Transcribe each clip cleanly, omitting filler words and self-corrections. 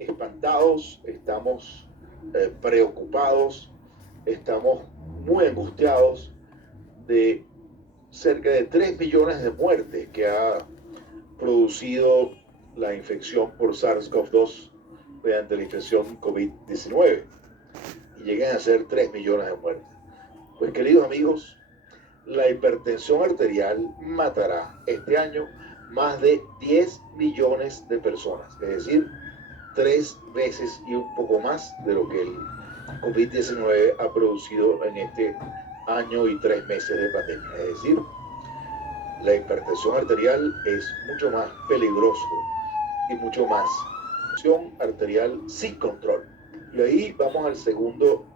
espantados, estamos preocupados, estamos muy angustiados de cerca de 3 millones de muertes que ha producido la infección por SARS-CoV-2 mediante la infección COVID-19 y llegan a ser 3 millones de muertes. Pues queridos amigos, la hipertensión arterial matará este año más de 10 millones de personas, es decir, 3 veces y un poco más de lo que el COVID-19 ha producido en este año y 3 meses de pandemia. Es decir, la hipertensión arterial es mucho más peligroso y mucho más presión arterial sin control. Y ahí vamos al segundo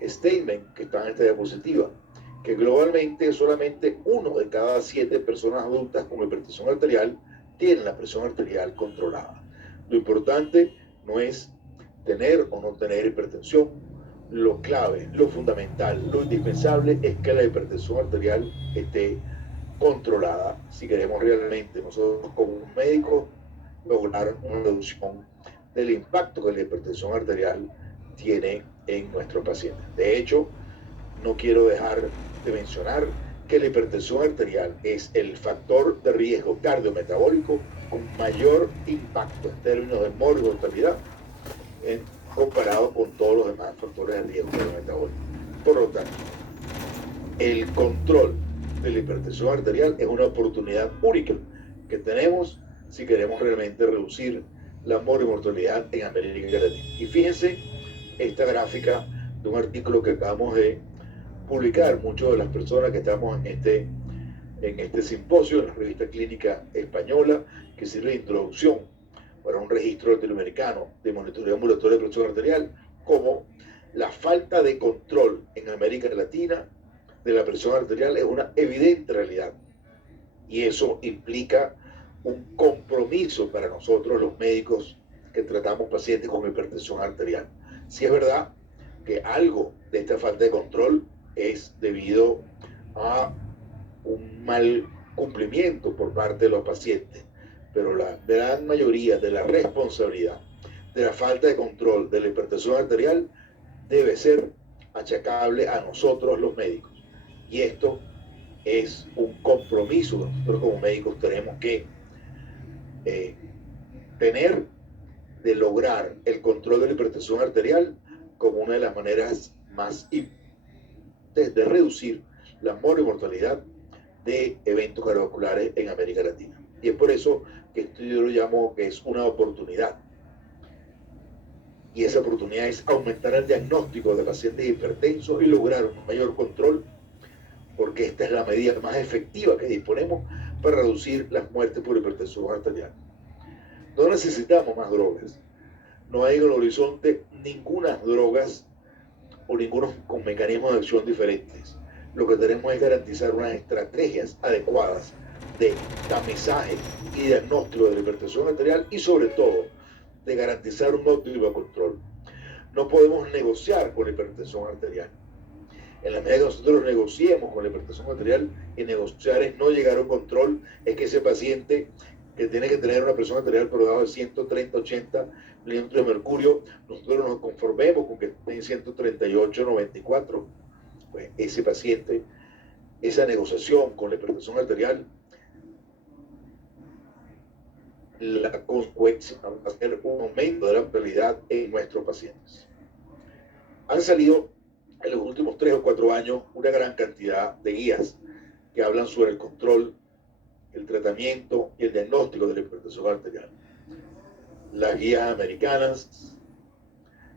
statement que está en esta diapositiva, que globalmente solamente 1 de cada 7 personas adultas con hipertensión arterial tienen la presión arterial controlada. Lo importante no es tener o no tener hipertensión, lo clave, lo fundamental, lo indispensable es que la hipertensión arterial esté controlada si queremos realmente nosotros como médicos lograr una reducción del impacto que la hipertensión arterial tiene en nuestros pacientes. De hecho, no quiero dejar de mencionar que la hipertensión arterial es el factor de riesgo cardiometabólico con mayor impacto en términos de mortalidad comparado con todos los demás factores de riesgo cardiometabólico. Por lo tanto, el control de la hipertensión arterial es una oportunidad única que tenemos si queremos realmente reducir la mortalidad en América Latina. Y fíjense esta gráfica de un artículo que acabamos de publicar, muchas de las personas que estamos en este simposio, en la revista clínica española, que sirve de introducción para un registro latinoamericano de monitoreo ambulatorio de presión arterial, como la falta de control en América Latina de la presión arterial es una evidente realidad. Y eso implica un compromiso para nosotros los médicos que tratamos pacientes con hipertensión arterial. Si es verdad que algo de esta falta de control es debido a un mal cumplimiento por parte de los pacientes, pero la gran mayoría de la responsabilidad de la falta de control de la hipertensión arterial debe ser achacable a nosotros los médicos. Y esto es un compromiso que nosotros como médicos tenemos que eh, tener de lograr el control de la hipertensión arterial como una de las maneras más importantes de reducir la mortalidad de eventos cardiovasculares en América Latina. Y es por eso que esto yo lo llamo que es una oportunidad. Y esa oportunidad es aumentar el diagnóstico de pacientes hipertensos y lograr un mayor control, porque esta es la medida más efectiva que disponemos para reducir las muertes por hipertensión arterial. No necesitamos más drogas. No hay en el horizonte ninguna drogas o ningunos con mecanismos de acción diferentes. Lo que tenemos es garantizar unas estrategias adecuadas de tamizaje y diagnóstico de la hipertensión arterial y sobre todo de garantizar un óptimo control. No podemos negociar con la hipertensión arterial. En la medida que nosotros negociemos con la hipertensión arterial, y negociar es no llegar a un control, es que ese paciente que tiene que tener una presión arterial por debajo de 130, 80 milímetros de mercurio, nosotros nos conformemos con que esté en 138, 94. Pues ese paciente, esa negociación con la hipertensión arterial, la consecuencia va a ser un aumento de la mortalidad en nuestros pacientes. Han salido en los últimos 3 o 4 años una gran cantidad de guías que hablan sobre el control, el tratamiento y el diagnóstico de la hipertensión arterial. Las guías americanas,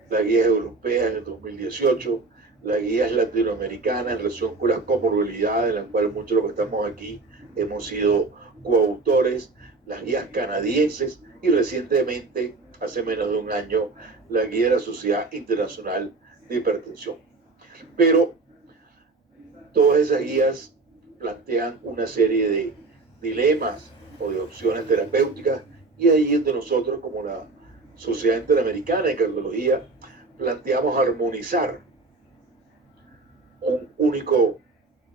las guías europeas en el 2018, las guías latinoamericanas en relación con las comorbilidades, en las cuales muchos de los que estamos aquí hemos sido coautores, las guías canadienses y recientemente, hace menos de un año, la guía de la Sociedad Internacional de Hipertensión. Pero todas esas guías plantean una serie de dilemas o de opciones terapéuticas y ahí es donde nosotros como la Sociedad Interamericana de Cardiología planteamos armonizar un único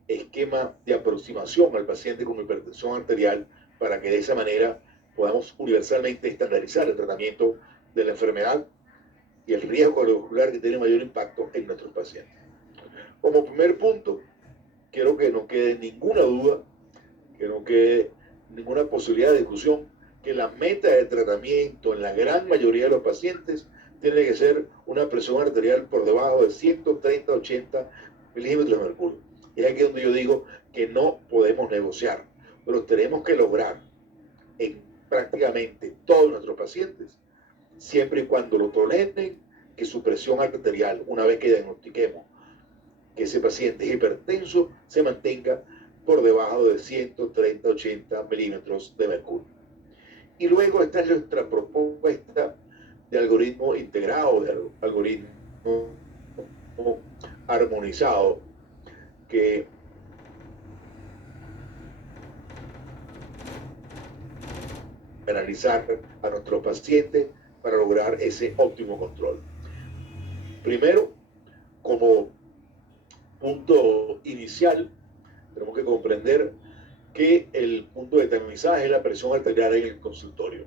esquema de aproximación al paciente con hipertensión arterial para que de esa manera podamos universalmente estandarizar el tratamiento de la enfermedad y el riesgo cardiovascular que tiene mayor impacto en nuestros pacientes. Como primer punto, quiero que no quede ninguna duda, que no quede ninguna posibilidad de discusión, que la meta de tratamiento en la gran mayoría de los pacientes tiene que ser una presión arterial por debajo de 130-80 milímetros de mercurio. Y es aquí donde yo digo que no podemos negociar, pero tenemos que lograr en prácticamente todos nuestros pacientes, siempre y cuando lo toleren, que su presión arterial, una vez que diagnostiquemos que ese paciente es hipertenso, se mantenga por debajo de 130-80 milímetros de mercurio. Y luego esta es nuestra propuesta de algoritmo integrado, de algoritmo armonizado, que analizar a nuestros pacientes para lograr ese óptimo control. Primero, como punto inicial, tenemos que comprender que el punto de tamizaje es la presión arterial en el consultorio.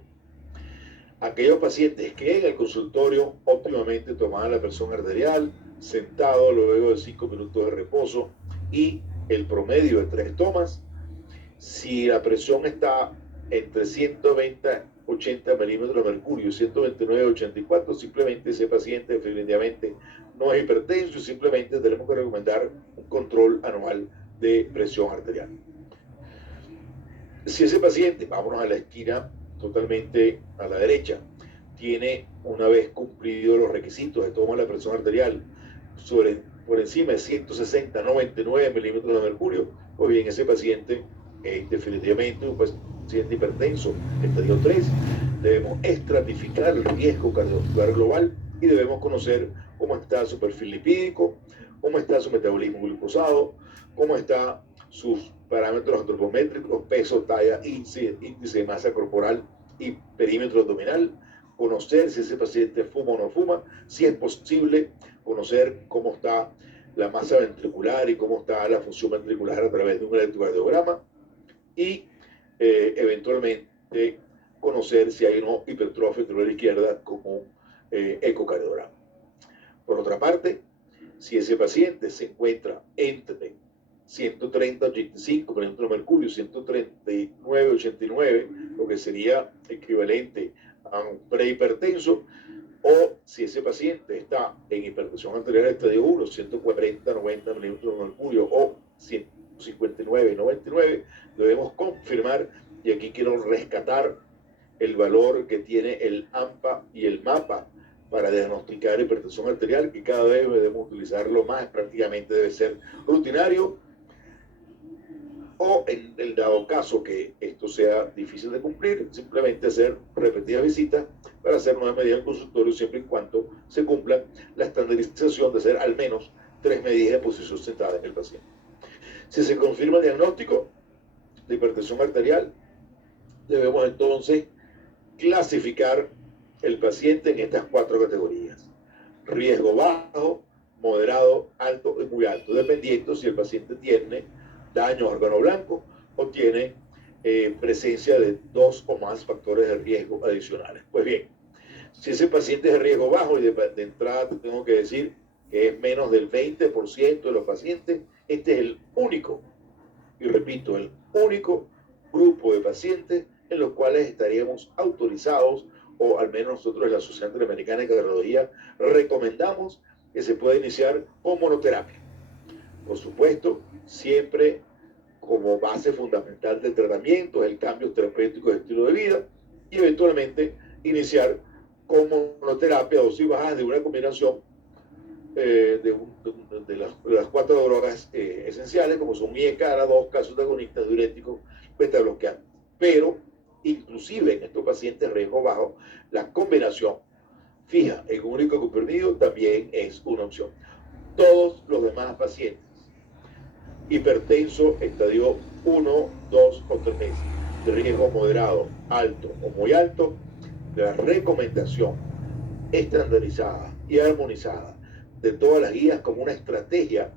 Aquellos pacientes que en el consultorio óptimamente tomaban la presión arterial, sentado luego de 5 minutos de reposo y el promedio de 3 tomas, si la presión está entre 120-80 milímetros de mercurio y 129-84, simplemente ese paciente definitivamente no es hipertenso y simplemente tenemos que recomendar un control anual de presión arterial. Si ese paciente, vámonos a la esquina totalmente a la derecha, tiene, una vez cumplido los requisitos de toma de la presión arterial por encima de 160-99 milímetros de mercurio, pues bien, ese paciente es definitivamente un paciente hipertenso, estadio 3. Debemos estratificar el riesgo cardiovascular global y debemos conocer cómo está su perfil lipídico, cómo está su metabolismo glucosado, cómo está sus parámetros antropométricos, peso, talla, índice de masa corporal y perímetro abdominal, conocer si ese paciente fuma o no fuma, si es posible conocer cómo está la masa ventricular y cómo está la función ventricular a través de un electrocardiograma y eventualmente conocer si hay una hipertrofia ventricular izquierda como un ecocardiograma. Por otra parte, si ese paciente se encuentra entre 130-85 milímetros de mercurio, 139-89, lo que sería equivalente a un prehipertenso, o si ese paciente está en hipertensión arterial estadio 1, 140-90 milímetros de mercurio o 159-99, debemos confirmar, y aquí quiero rescatar el valor que tiene el AMPA y el MAPA para diagnosticar hipertensión arterial, que cada vez debemos utilizarlo más, prácticamente debe ser rutinario, o en el dado caso que esto sea difícil de cumplir, simplemente hacer repetidas visitas para hacer nuevas medidas en consultorio, siempre y cuando se cumpla la estandarización de hacer al menos 3 medidas de posición sentada en el paciente. Si se confirma el diagnóstico de hipertensión arterial, debemos entonces clasificar el paciente en estas 4 categorías: riesgo bajo, moderado, alto y muy alto, dependiendo si el paciente tiene daño a órgano blanco o tiene presencia de 2 o más factores de riesgo adicionales. Pues bien, si ese paciente es de riesgo bajo, y de entrada tengo que decir que es menos del 20% de los pacientes, este es el único, y repito, el único grupo de pacientes en los cuales estaríamos autorizados, o al menos nosotros en la Sociedad Interamericana de Cardiología recomendamos que se pueda iniciar con monoterapia. Por supuesto, siempre como base fundamental del tratamiento es el cambio terapéutico de estilo de vida y eventualmente iniciar con monoterapia, dosis bajas de una combinación de las 4 drogas esenciales, como son IECARA, 2 casos de agonistas diuréticos, beta bloqueantes. Pero inclusive en estos pacientes de riesgo bajo, la combinación fija en un único comprimido también es una opción. Todos los demás pacientes, hipertenso, estadio 1, 2 o 3, de riesgo moderado, alto o muy alto, la recomendación estandarizada y armonizada de todas las guías como una estrategia,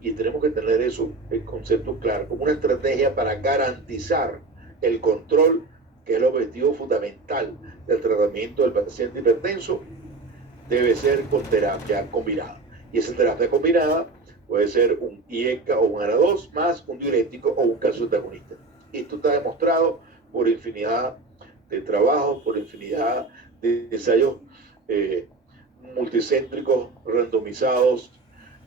y tenemos que tener eso, el concepto claro, como una estrategia para garantizar el control que es el objetivo fundamental del tratamiento del paciente hipertenso, debe ser con terapia combinada. Y esa terapia combinada puede ser un IECA o un ARA2 más un diurético o un calcioantagonista. Esto está demostrado por infinidad de trabajos, por infinidad de ensayos multicéntricos, randomizados,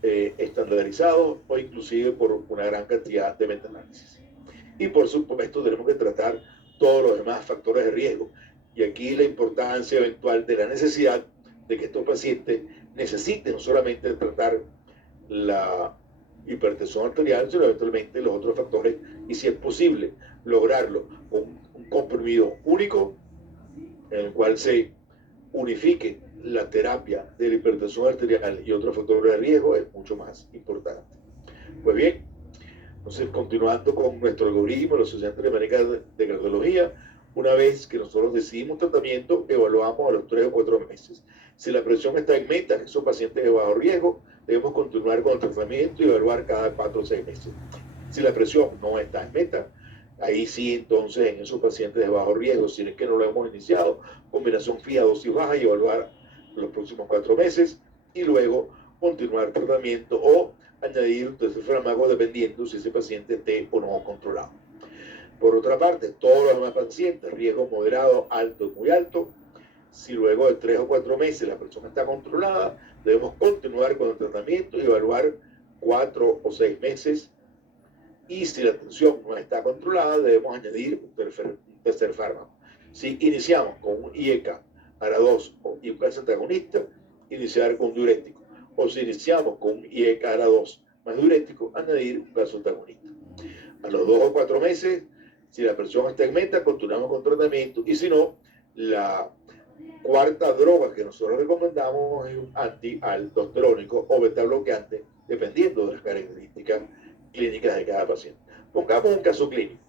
estandarizados o inclusive por una gran cantidad de metaanálisis. Y por supuesto tenemos que tratar todos los demás factores de riesgo. Y aquí la importancia eventual de la necesidad de que estos pacientes necesiten no solamente tratar la hipertensión arterial, sino eventualmente los otros factores, y si es posible lograrlo con un comprimido único en el cual se unifique la terapia de la hipertensión arterial y otros factores de riesgo, es mucho más importante. Pues bien, entonces continuando con nuestro algoritmo, la Sociedad Interamericana de Cardiología, una vez que nosotros decidimos tratamiento, evaluamos a los 3 o 4 meses. Si la presión está en meta, que son pacientes de bajo riesgo, debemos continuar con el tratamiento y evaluar cada 4 o 6 meses. Si la presión no está en meta, ahí sí, entonces, en esos pacientes de bajo riesgo, si es que no lo hemos iniciado, combinación fija, dosis baja y evaluar los próximos 4 meses y luego continuar tratamiento o añadir un tercer fármaco dependiendo si ese paciente esté o no controlado. Por otra parte, todos los demás pacientes, riesgo moderado, alto y muy alto, si luego de 3 o 4 meses la persona está controlada, debemos continuar con el tratamiento y evaluar 4 o 6 meses. Y si la tensión no está controlada, debemos añadir un tercer fármaco. Si iniciamos con un IECA, ARA2 y un calcioantagonista, iniciar con un diurético. O si iniciamos con un IECA, ARA2 más diurético, añadir un calcioantagonista. A los 2 o 4 meses, si la presión está en meta, continuamos con tratamiento. Y si no, la cuarta droga que nosotros recomendamos es un antialdosterónico o beta bloqueante, dependiendo de las características clínicas de cada paciente. Pongamos un caso clínico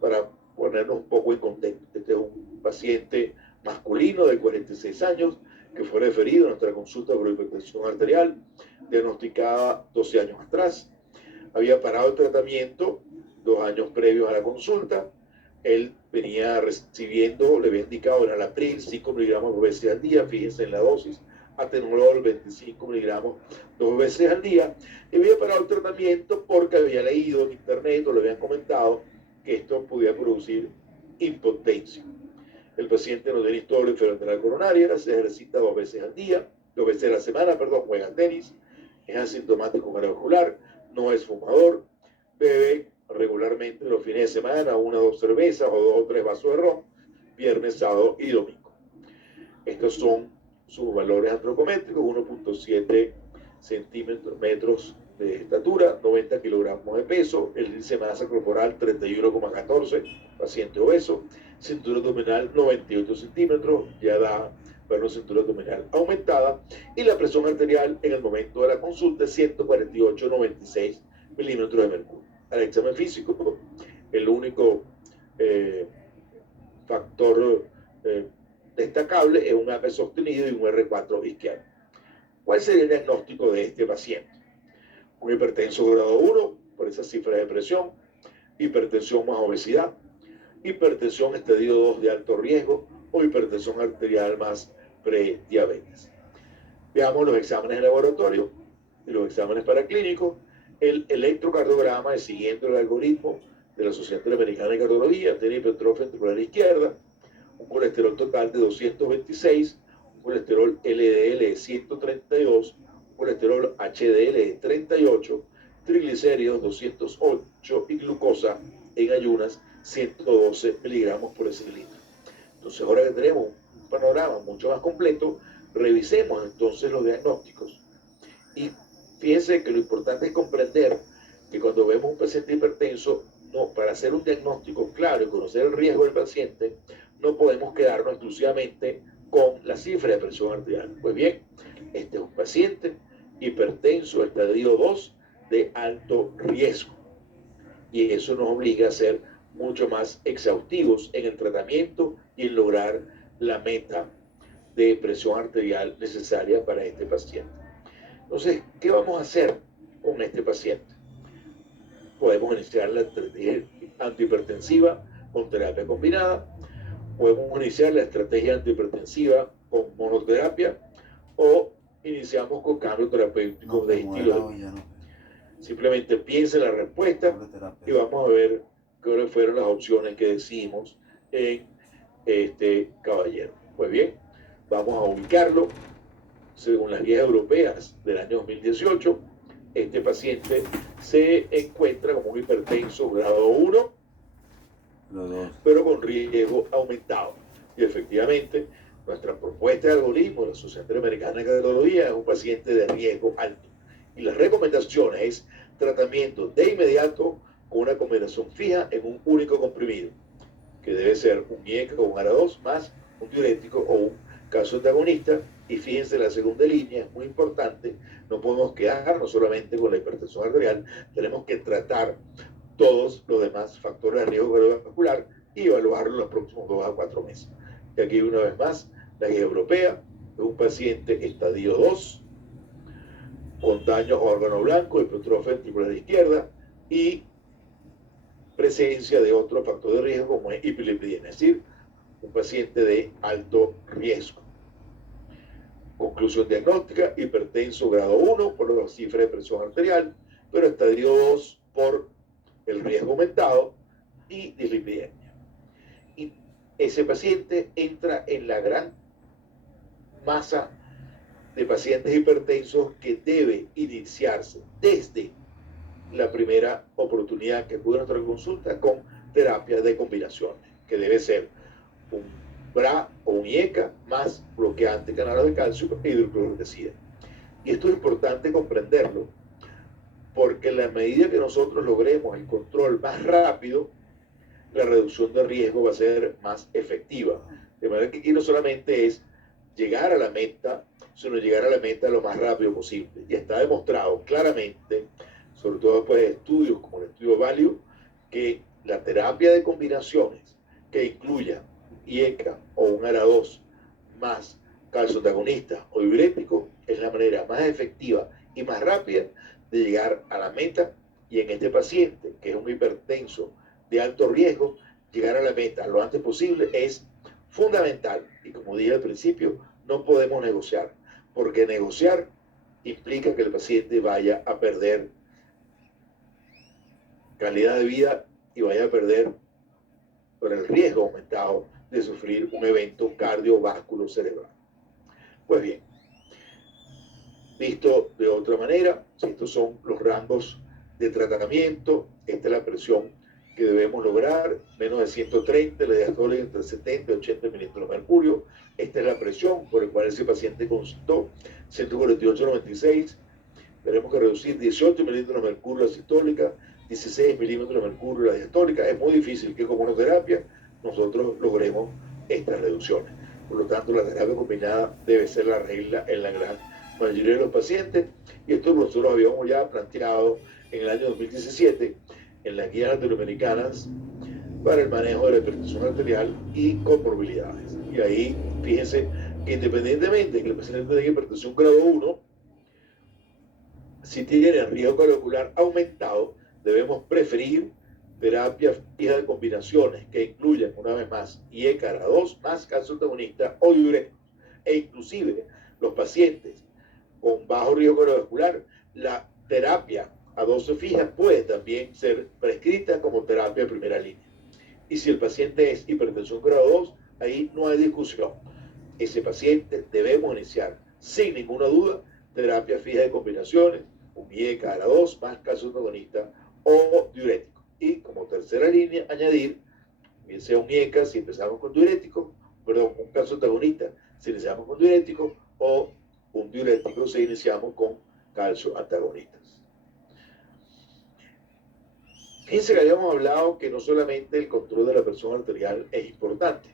para ponernos un poco en contexto. Este es un paciente masculino de 46 años que fue referido a nuestra consulta por hipertensión arterial, diagnosticada 12 años atrás. Había parado el tratamiento 2 años previos a la consulta. Él venía recibiendo, le había indicado enalapril 5 miligramos 2 veces al día, fíjense en la dosis, atenolol 25 miligramos 2 veces al día, y había parado el tratamiento porque había leído en internet o le habían comentado que esto podía producir impotencia. El paciente no tiene historia enfermedad coronaria, se ejercita 2 veces al día, 2 veces a la semana, juega al tenis, es asintomático cardiovascular, no es fumador, bebe regularmente los fines de semana 1 o 2 cervezas o 2 o 3 vasos de ron, viernes, sábado y domingo. Estos son sus valores antropométricos: 1.7 centímetros de estatura, 90 kilogramos de peso, el índice de masa corporal 31,14, paciente obeso, cintura abdominal 98 centímetros, ya da para una cintura abdominal aumentada, y la presión arterial en el momento de la consulta es 148,96 milímetros de mercurio. Al examen físico, el único factor destacable es un AP sostenido y un R4 izquierdo. ¿Cuál sería el diagnóstico de este paciente? Un hipertenso grado 1, por esa cifra de presión, hipertensión más obesidad, hipertensión estadio 2 de alto riesgo o hipertensión arterial más prediabetes. Veamos los exámenes de laboratorio y los exámenes paraclínicos. El electrocardiograma es siguiendo el algoritmo de la Sociedad Interamericana de Cardiología, tiene hipertrofia ventricular izquierda, un colesterol total de 226, un colesterol LDL de 132, un colesterol HDL de 38, triglicéridos 208 y glucosa en ayunas 112 miligramos por decilitro. Entonces, ahora que tenemos un panorama mucho más completo, revisemos entonces los diagnósticos. Y fíjense que lo importante es comprender que cuando vemos un paciente hipertenso, para hacer un diagnóstico claro y conocer el riesgo del paciente, no podemos quedarnos exclusivamente con la cifra de presión arterial. Pues bien, este es un paciente hipertenso estadio 2 de alto riesgo. Y eso nos obliga a ser mucho más exhaustivos en el tratamiento y en lograr la meta de presión arterial necesaria para este paciente. Entonces, ¿qué vamos a hacer con este paciente? Podemos iniciar la estrategia antihipertensiva con terapia combinada. Podemos iniciar la estrategia antihipertensiva con monoterapia o iniciamos con cambio terapéutico de estilo de vida. Simplemente piensa en la respuesta y vamos a ver cuáles fueron las opciones que decimos en este caballero. Pues bien, vamos a ubicarlo. Según las guías europeas del año 2018, este paciente se encuentra como un hipertenso grado 1, pero con riesgo aumentado. Y efectivamente, nuestra propuesta de algoritmo de la Sociedad Interamericana de Cardiología es un paciente de riesgo alto. Y las recomendaciones es tratamiento de inmediato con una combinación fija en un único comprimido, que debe ser un IECA o un ARA2 más un diurético o un calcio-antagonista. Y fíjense, la segunda línea es muy importante. No podemos quedarnos solamente con la hipertensión arterial, tenemos que tratar todos los demás factores de riesgo cardiovascular y evaluarlo en los próximos 2 a 4 meses. Y aquí una vez más, la guía europea es un paciente estadio 2 con daño a órgano blanco, hipertrofia ventricular izquierda y presencia de otro factor de riesgo como es hiperlipidemia, es decir, un paciente de alto riesgo. Conclusión diagnóstica: hipertenso grado 1 por la cifra de presión arterial, pero estadio 2 por el riesgo aumentado y dislipidemia. Y ese paciente entra en la gran masa de pacientes hipertensos que debe iniciarse desde la primera oportunidad que acude a nuestra consulta con terapia de combinaciones, que debe ser un BRA o un IECA más bloqueante canal de calcio e hidrocloroticida. Y esto es importante comprenderlo, porque en la medida que nosotros logremos el control más rápido, la reducción de riesgo va a ser más efectiva. De manera que aquí no solamente es llegar a la meta, sino llegar a la meta lo más rápido posible. Y está demostrado claramente, sobre todo después de estudios como el estudio Value, que la terapia de combinaciones que incluya IECA o un ARA2 más calcio antagonista o diurético es la manera más efectiva y más rápida de llegar a la meta. Y en este paciente, que es un hipertenso de alto riesgo, llegar a la meta lo antes posible es fundamental. Y como dije al principio, no podemos negociar, porque negociar implica que el paciente vaya a perder calidad de vida y vaya a perder por el riesgo aumentado de sufrir un evento cardiovascular cerebral. Pues bien, visto de otra manera, estos son los rangos de tratamiento. Esta es la presión que debemos lograr, menos de 130, la diastólica entre 70 y 80 milímetros de mercurio. Esta es la presión por la cual ese paciente consultó, 148/96. Tenemos que reducir 18 milímetros de mercurio la sistólica, 16 milímetros de mercurio la diastólica. Es muy difícil que con monoterapia nosotros logremos estas reducciones. Por lo tanto, la terapia combinada debe ser la regla en la gran mayoría de los pacientes. Y esto nosotros habíamos ya planteado en el año 2017 en las guías latinoamericanas para el manejo de la hipertensión arterial y comorbilidades. Y ahí, fíjense que independientemente de que el paciente tenga hipertensión grado 1, si tiene el riesgo cardiovascular aumentado, debemos preferir terapia fija de combinaciones que incluyan, una vez más, IECA ARA2 más calcio antagonista o diuréticos. E inclusive los pacientes con bajo riesgo cardiovascular, la terapia a dosis fija puede también ser prescrita como terapia de primera línea. Y si el paciente es hipertensión grado 2, ahí no hay discusión. Ese paciente debemos iniciar sin ninguna duda terapia fija de combinaciones, un IECA ARA2 más calcio antagonista o diurético. Y como tercera línea, añadir, bien sea un IECA si empezamos con diurético, perdón, un calcio antagonista si iniciamos con diurético, o un diurético si iniciamos con calcio antagonistas. Fíjense que habíamos hablado que no solamente el control de la presión arterial es importante.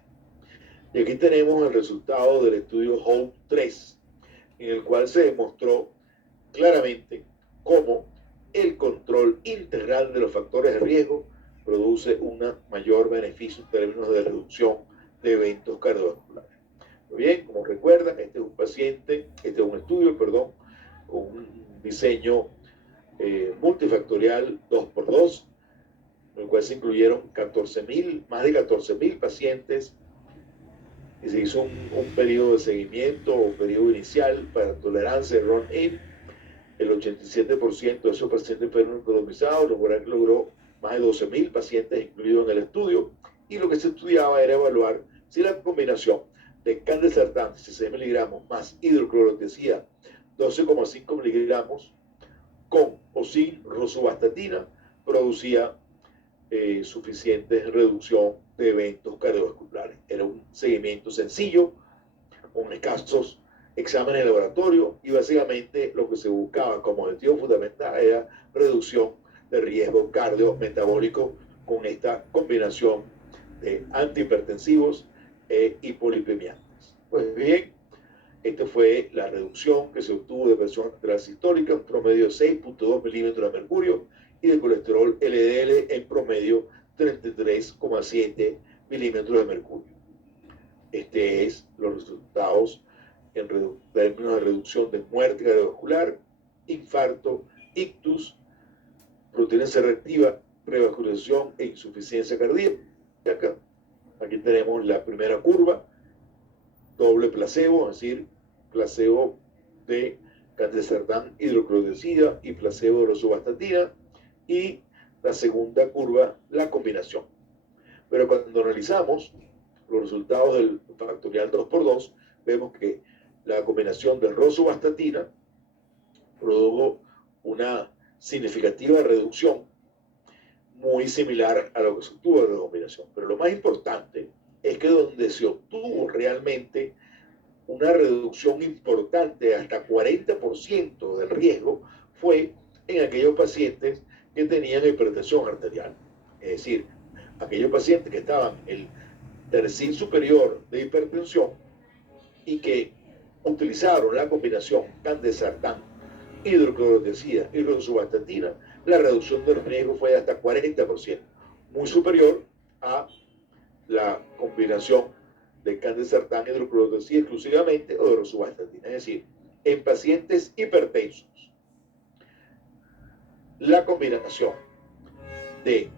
Y aquí tenemos el resultado del estudio HOPE-3, en el cual se demostró claramente cómo el control integral de los factores de riesgo produce un mayor beneficio en términos de reducción de eventos cardiovasculares. Muy bien, como recuerdan, este es un paciente, este es un estudio, perdón, con un diseño multifactorial 2x2, en el cual se incluyeron más de 14.000 pacientes, y se hizo un periodo de seguimiento o periodo inicial para tolerancia de run-in. El 87% de esos pacientes fueron randomizados, lo cual logró más de 12.000 pacientes incluidos en el estudio, y lo que se estudiaba era evaluar si la combinación de candesartán 16 miligramos más hidroclorotiazida 12,5 miligramos con o sin rosuvastatina producía suficiente reducción de eventos cardiovasculares. Era un seguimiento sencillo, con escasos exámenes de laboratorio, y básicamente lo que se buscaba como objetivo fundamental era reducción de riesgo cardiometabólico con esta combinación de antihipertensivos e hipolipemiantes. Pues bien, esta fue la reducción que se obtuvo de presión arterial sistólica, en promedio 6,2 milímetros de mercurio, y de colesterol LDL en promedio 33,7 milímetros de mercurio. Este es los resultados en términos de reducción de muerte cardiovascular, infarto, ictus, proteína C reactiva, revascularización e insuficiencia cardíaca. Aquí tenemos la primera curva, doble placebo, es decir, placebo de candesartán hidroclorotiazida y placebo de rosuvastatina, y la segunda curva, la combinación. Pero cuando analizamos los resultados del factorial 2x2, vemos que la combinación de rosuvastatina produjo una significativa reducción muy similar a lo que se obtuvo de la combinación. Pero lo más importante es que donde se obtuvo realmente una reducción importante, hasta 40% del riesgo, fue en aquellos pacientes que tenían hipertensión arterial. Es decir, aquellos pacientes que estaban en el tercio superior de hipertensión y que utilizaron la combinación candesartán, hidroclorotiazida y rosuvastatina, la reducción del riesgo fue de hasta 40%, muy superior a la combinación de candesartán, hidroclorotiazida exclusivamente o de rosuvastatina. Es decir, en pacientes hipertensos, la combinación de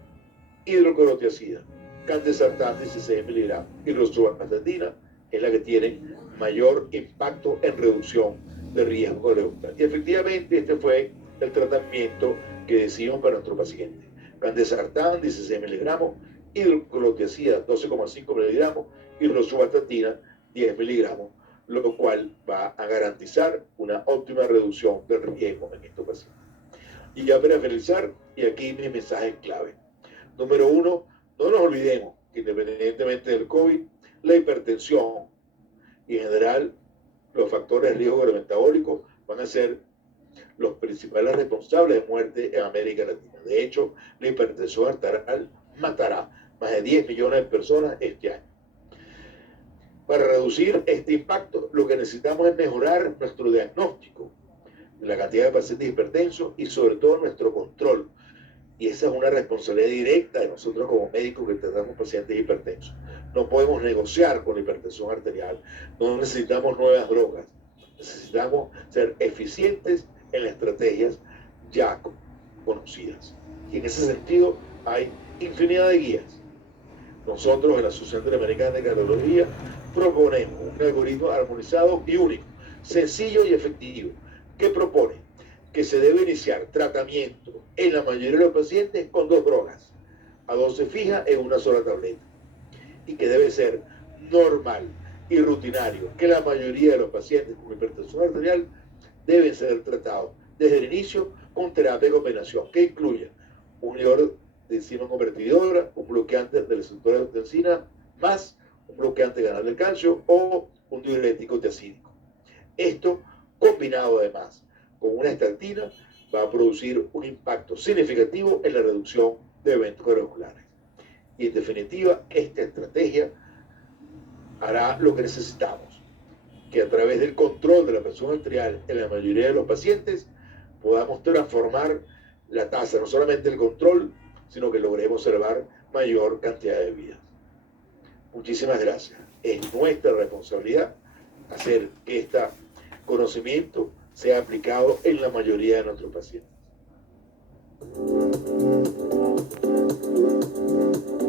hidroclorotiazida, candesartán 16 miligramos y rosuvastatina es la que tiene mayor impacto en reducción de riesgo cardiovascular. Y efectivamente este fue el tratamiento que decidimos para nuestro paciente. Candesartán 16 miligramos, hidroclorotiazida 12,5 miligramos y rosuvastatina 10 miligramos, lo cual va a garantizar una óptima reducción del riesgo en estos pacientes. Y ya para finalizar, y aquí mi mensaje clave. Número 1, no nos olvidemos que independientemente del COVID, la hipertensión y en general los factores de riesgo cardiometabólico van a ser los principales responsables de muerte en América Latina. De hecho, la hipertensión arterial matará más de 10 millones de personas este año. Para reducir este impacto, lo que necesitamos es mejorar nuestro diagnóstico de la cantidad de pacientes hipertensos y sobre todo nuestro control. Y esa es una responsabilidad directa de nosotros como médicos que tratamos pacientes hipertensos. No podemos negociar con la hipertensión arterial, no necesitamos nuevas drogas, necesitamos ser eficientes en las estrategias ya conocidas. Y en ese sentido hay infinidad de guías. Nosotros en la Asociación Interamericana de Cardiología proponemos un algoritmo armonizado y único, sencillo y efectivo, que propone que se debe iniciar tratamiento en la mayoría de los pacientes con 2 drogas, a dosis fija en una sola tableta, y que debe ser normal y rutinario que la mayoría de los pacientes con hipertensión arterial deben ser tratados desde el inicio con terapia de combinación que incluya un inhibidor de enzima convertidora, un bloqueante del receptor de angiotensina, más un bloqueante de canal del calcio o un diurético tiazídico. Esto, combinado además con una estatina, va a producir un impacto significativo en la reducción de eventos cardiovasculares. Y en definitiva, esta estrategia hará lo que necesitamos, que a través del control de la presión arterial en la mayoría de los pacientes podamos transformar la tasa, no solamente el control, sino que logremos salvar mayor cantidad de vidas. Muchísimas gracias. Es nuestra responsabilidad hacer que este conocimiento sea aplicado en la mayoría de nuestros pacientes.